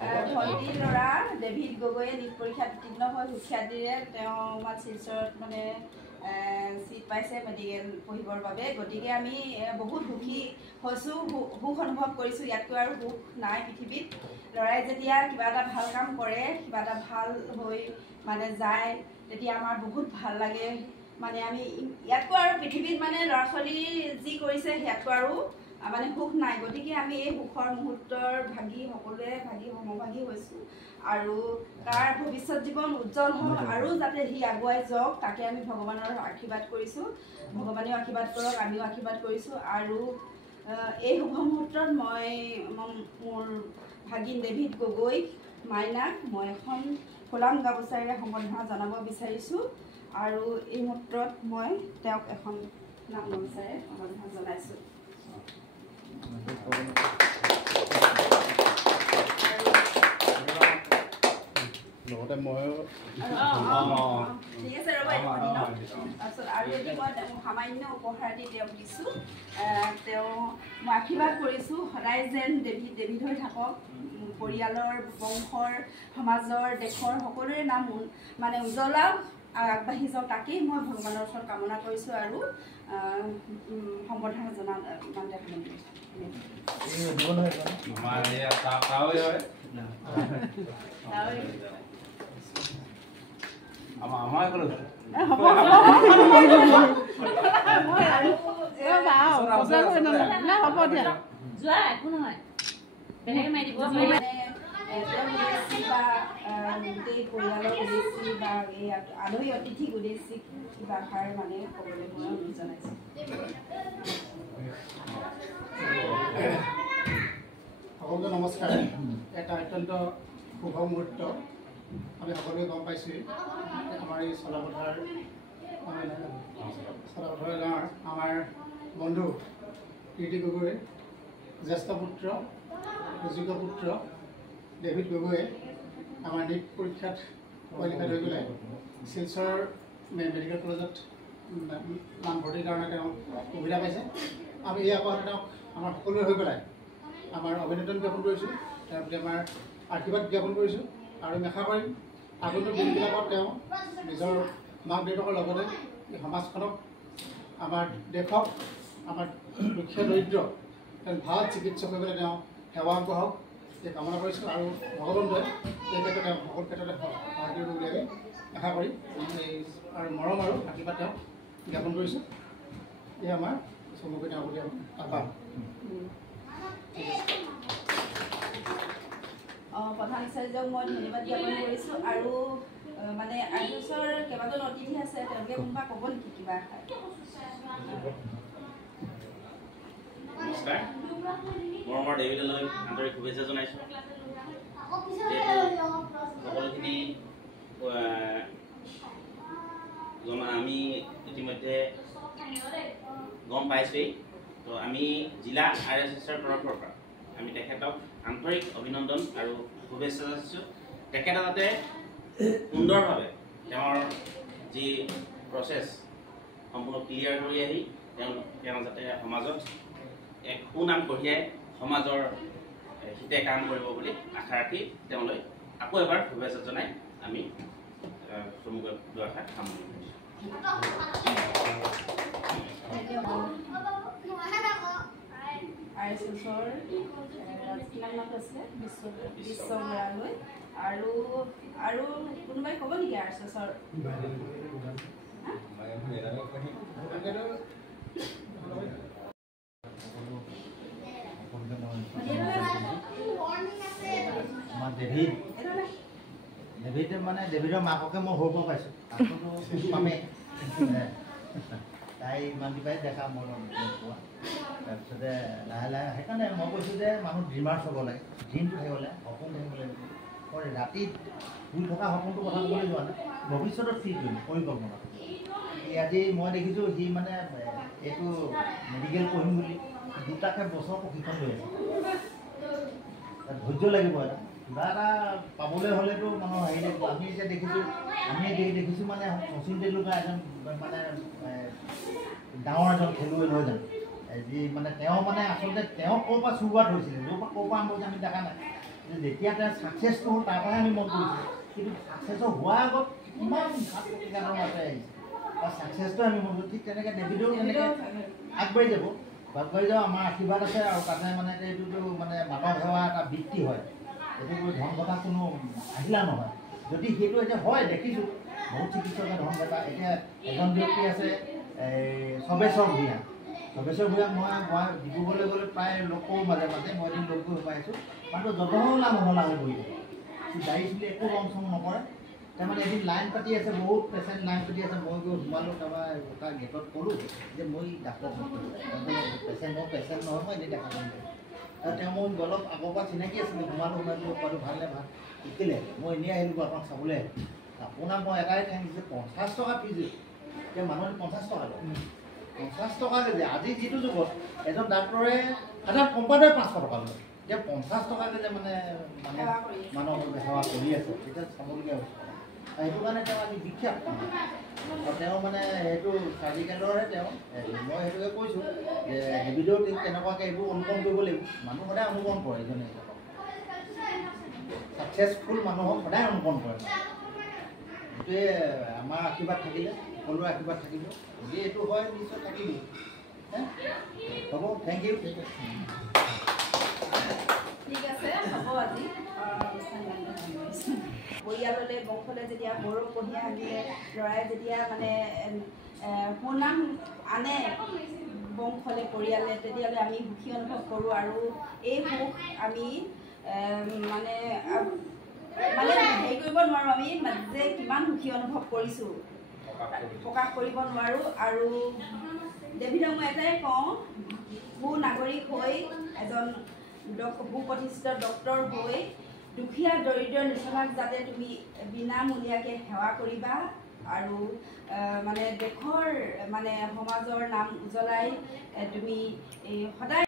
ভণ্টিৰ ল'ৰা ডেভিড গগৈয়ে নীট পৰীক্ষাত উত্তীৰ্ণ হৈ সুখ্যাতিৰে তেওঁ শিলচৰত মানে চিট পাইছে মেডিকেল পঢ়িবৰ বাবে। গতিকে আমি বহুত সুখী হৈছোঁ, সুখ অনুভৱ কৰিছোঁ। ইয়াতকৈ আৰু সুখ নাই পৃথিৱীত। ল'ৰাই যেতিয়া কিবা এটা ভাল কাম কৰে, কিবা এটা ভাল হৈ মানে যায়, তেতিয়া আমাৰ বহুত ভাল লাগে। মানে আমি ইয়াতকৈ আৰু পৃথিৱীত মানে ল'ৰা ছোৱালী যি কৰিছে ইয়াতকৈ আৰু মানে সুখ নাই। গতিকে আমি এই সুখৰ মুহূৰ্তৰ ভাগি সকলোৱে সমভাগী হৈছোঁ আৰু তাৰ ভৱিষ্যত জীৱন উজ্জ্বল হওক আৰু যাতে সি আগুৱাই যাওক তাকে আমি ভগৱানৰ আশীৰ্বাদ কৰিছোঁ। ভগৱানেও আশীৰ্বাদ কৰক, আমিও আশীৰ্বাদ কৰিছোঁ। আৰু এই শুভ মুহূৰ্তত মই মোৰ ভাগিন ডেভিড গগৈক মাইনাক মই এখন ফুলাম গামোচাৰে সম্বৰ্ধনা জনাব বিচাৰিছোঁ আৰু এই মুহূৰ্তত মই তেওঁক এখন ফুলাম গামোচাৰে সম্বৰ্ধনা জনাইছোঁ। লগতে ময়ো ঠিক আছে ৰ'ব তাৰপিছত আৰু এটি মই সামান্য উপহাৰ দি তেওঁক দিছোঁ। মই আশীৰ্বাদ কৰিছোঁ সদায় যেন ডেভিড হৈ থাকক, পৰিয়ালৰ বংশৰ সমাজৰ দেশৰ সকলোৰে নাম মানে উজ্জ্বলাওক, আগবাঢ়ি যাওক, তাকেই মই ভগৱানৰ ওচৰত কামনা কৰিছোঁ আৰু সম্বৰ্ধনা জনাই গোটেই পৰিয়ালৰ উদ্দেশ্যি বা এই আলহী অতিথিক উদ্দেশ্যি কিবা এষাৰ মানে ক'বলৈ মই অনুৰোধ জনাইছোঁ। সকলোকে নমস্কাৰ। এটা অত্যন্ত শুভ মুহূৰ্ত আমি সকলোৱে গম পাইছোঁ। আমাৰ এই চলাপথাৰ গাঁৱৰ আমাৰ বন্ধু কীৰ্তি গগৈ জ্যেষ্ঠ পুত্ৰ যোগ্য পুত্ৰ ডেভিড গগৈয়ে আমাৰ নীট পৰীক্ষাত কোৱালিফাইড হৈ পেলাই শিলচৰ মেডিকেল কলেজত নামভৰ্তিৰ কাৰণে তেওঁ সুবিধা পাইছে। আমি এই আশাতে তেওঁক আমাৰ সকলোৰে হৈ পেলাই আমাৰ অভিনন্দন জ্ঞাপন কৰিছোঁ, তেওঁৰ প্ৰতি আমাৰ আশীৰ্বাদ জ্ঞাপন কৰিছোঁ আৰু আমি আশা কৰিম আগন্তুক দিনবিলাকত তেওঁ নিজৰ মাক দেউতাকৰ লগতে এই সমাজখনক, আমাৰ দেশক, আমাৰ দুখীয়া দৰিদ্ৰ ভাল চিকিৎসক হৈ পেলাই তেওঁ সেৱা আগবঢ়াওক এই কামনা কৰিছোঁ আৰু ভগৱন্তই এই ক্ষেত্ৰত তেওঁ সকলো ক্ষেত্ৰতে সহায় কৰিব বুলি আমি আশা কৰি আৰু মৰম আৰু আশীৰ্বাদ তেওঁক জ্ঞাপন কৰিছোঁ। এই আমাৰ চমুকৈ তেওঁৰ প্ৰতি আহ্বান। প্ৰধান আচাৰ্যক মই ধন্যবাদ জ্ঞাপন কৰিছোঁ আৰু মানে আইএছৰ কেইবাজন অতিথি আছে, তেওঁলোকে কোনোবা ক'ব নেকি কিবা এষাৰ? নমস্কাৰ, মৰমৰ ডেভিডলৈ আন্তৰিক শুভেচ্ছা জনাইছোঁ। সকলোখিনি আমি ইতিমধ্যে গম পাইছোঁৱেই। তো আমি জিলা RSSৰ তৰফৰ পৰা আমি তেখেতক আন্তৰিক অভিনন্দন আৰু শুভেচ্ছা জনাইছোঁ। তেখেতে যাতে সুন্দৰভাৱে তেওঁৰ যি প্ৰচেছ সম্পূৰ্ণ ক্লিয়াৰ কৰি আহি তেওঁ যাতে সমাজত এক সুনাম কঢ়িয়াই সমাজৰ হিতে কাম কৰিব বুলি আশা ৰাখি তেওঁলৈ আকৌ এবাৰ শুভেচ্ছা জনাই আমি চমুকৈ দুআষাৰ সামৰণি কৰিছোঁ। RSSৰ বিশ্ববৰালৈ আৰু কোনোবাই ক'ব নেকি RSSৰ? ডেভিড মানে ডেভিডৰ মাককে মই সৰুৰ পৰা পাইছোঁ, পামেই তাই ইমান দিপাই দেখা মই পোৱা। তাৰপিছতে লাহে লাহে সেইকাৰণে মই কৈছোঁ যে মানুহ ড্ৰিমাৰ্ছ হ'ব লাগে, ড্ৰিমটো থাকিব লাগে, সপোন থাকিব লাগে। মই ৰাতিত শুই থকা সপোনটো কথা ক'বলৈ যোৱা নাই, ভৱিষ্যতত কি কৰিম পৰিকল্পনা। আজি মই দেখিছোঁ সি মানে এইটো মেডিকেল পঢ়িম বুলি 2টা বছৰ প্ৰশিক্ষণ লৈ আছে। ধৈৰ্য লাগিব এটা কিবা এটা পাবলৈ হ'লেতো মানুহৰ হেৰি লাগিব। আমি এতিয়া দেখিছোঁ মানে শচীন তেণ্ডুলকাৰ এজন মানে ডাঙৰ এজন খেলুৱৈ নহয় জানো, যি মানে তেওঁ মানে আচলতে তেওঁ ক'ৰ পৰা শুৰুৱাত হৈছিলে, ক'ৰ পৰা আৰম্ভ হৈছে আমি দেখা নাই। যেতিয়া তেওঁ ছাকচেছটো হ'ল তাৰ পৰাই আমি মন কৰিছোঁ, কিন্তু ছাকচেছৰ হোৱাৰ আগত কিমান ঘাত প্ৰতিঘাতৰ মাজতে আহিছে বা ছাকচেছটো আমি মন কৰিছোঁ। ঠিক তেনেকৈ ডেভিডেও তেনেকৈ আগবাঢ়ি যাব, আগবাঢ়ি যাব। আমাৰ আশীৰ্বাদ আছে আৰু তাতে মানে এইটোতো মানে মানৱ সেৱা এটা বৃত্তি হয়, এইটো ধন ঘটা কোনো আহিলা নহয়। যদি সেইটো এতিয়া হয়, দেখিছোঁ বহুত চিকিৎসকে ধন ঘটা। এতিয়া এজন ব্যক্তি আছে সবেশ্বৰ ভূঞা। সবেশ্বৰ ভূঞাক মই ডিব্ৰুগড়লৈ গ'লে প্ৰায় লগ কৰোঁ মাজে মাজে। মই এদিন লগ কৰি পাইছোঁ, মানুহটো জধলা নহলা হৈ বহি থাকে, দাড়ি চুলি একো ৰং চং নকৰে। তাৰমানে এদিন লাইন পাতি আছে, বহুত পেচেণ্ট লাইন পাতি আছে। মই গৈ সোমালোঁ, তাৰপৰা গেটত ক'লোঁ যে মই ডাক্তৰ পেচেণ্ট নহয়, মই এনেই দেখা কৰিম। তেওঁ মোৰ অলপ আগৰ পৰা চিনাকি আছিলে, সোমালোঁ পোৱাটো ভালনে ভাল শিকিলে। মই এনেই আহিলোঁ আপোনাক চাবলৈ আহিলোঁ। আপোনাক মই এটাই টাইম দিছোঁ, 50 টকা ফিজ। এতিয়া মানুহে 50 টকা লয়, 50 টকা যে আজি যিটো যুগত এজন ডাক্তৰে সাধাৰণ সম্পাদকে 500 টকা লয়। এতিয়া 50 টকাকৈ যে মানে মানুহৰ সেৱা কৰি আছে, তেতিয়া চাবলগীয়া হৈছে। সেইটো কাৰণে তেওঁ আজি বিখ্যাত। আৰু তেওঁ মানে সেইটো চাৰ্জিকেলৰহে তেওঁ। মই সেইটোকে কৈছোঁ যে ডেভিডেও তেনেকুৱাকৈ এইবোৰ অনুকৰণ কৰিব লাগিব। মানুহ সদায় অনুকৰণ কৰে, এজনে ছাকচেছফুল মানুহক সদায় অনুকৰণ কৰে। সেইটোৱে আমাৰ আশীৰ্বাদ থাকিলে, সকলোৰে আশীৰ্বাদ থাকিব। যদি এইটো হয় নিশ্চয় থাকিব। হ'ব, থেংক ইউ। ঠিক আছে, হ'ব। আজি পৰিয়াললৈ বংশলৈ যেতিয়া গৌৰৱ কঢ়িয়াই আনিলে, ল'ৰাই যেতিয়া মানে সুনাম আনে বংশলৈ পৰিয়ালে, তেতিয়াহ'লে আমি সুখী অনুভৱ কৰোঁ। আৰু এই সুখ আমি মানে হেৰি কৰিব নোৱাৰোঁ, আমি যে কিমান সুখী অনুভৱ কৰিছোঁ প্ৰকাশ কৰিব নোৱাৰোঁ। আৰু ডেভিডক মই এটাই কওঁ, সু-নাগৰিক হৈ এজন সুপ্ৰতিষ্ঠিত ডক্তৰ হৈ দুখীয়া দৰিদ্ৰ নিচলাক যাতে তুমি বিনামূলীয়াকৈ সেৱা কৰিবা আৰু মানে দেশৰ মানে সমাজৰ নাম উজ্বলাই তুমি সদায়